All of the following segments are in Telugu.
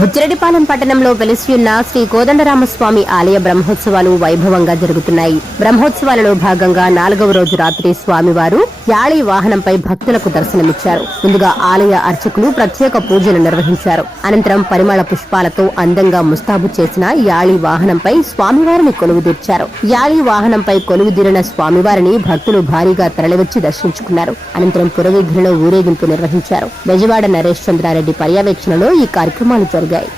బుచ్చిరెడ్డిపాలెం పట్టణంలో వెలిసియున్న శ్రీ కోదండరామస్వామి ఆలయ బ్రహ్మోత్సవాలు వైభవంగా జరుగుతున్నాయి. బ్రహ్మోత్సవాలలో భాగంగా 4వ రోజు రాత్రి స్వామివారు యాళి వాహనంపై భక్తులకు దర్శనమిచ్చారు. ముందుగా ఆలయ అర్చకులు ప్రత్యేక పూజలు నిర్వహించారు. అనంతరం పరిమళ పుష్పాలతో అందంగా ముస్తాబు చేసిన యాళి వాహనంపై స్వామివారిని కొలువుదీర్చారు. యాళి వాహనంపై కొలువుదీరిన స్వామివారిని భక్తులు భారీగా తరలివచ్చి దర్శించుకున్నారు. అనంతరం పురవీధులలో ఊరేగింపు నిర్వహించారు. బెజవాడ నరేష్ చంద్రారెడ్డి పర్యవేక్షణలో ఈ కార్యక్రమాలు జరిగాయి.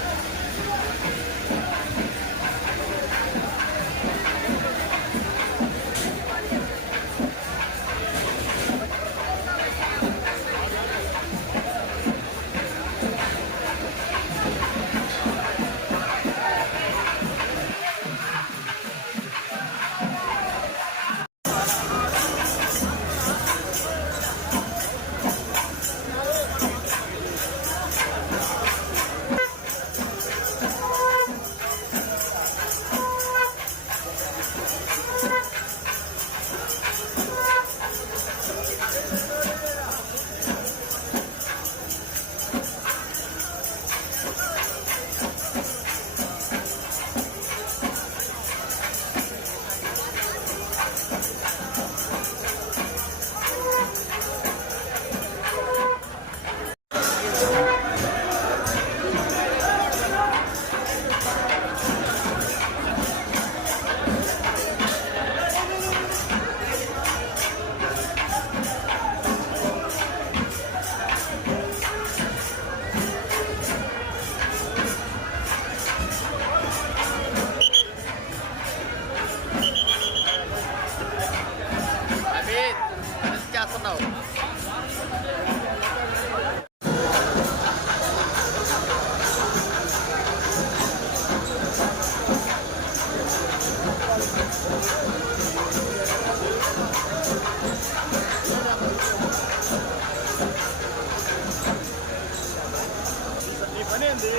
పని ఏంది?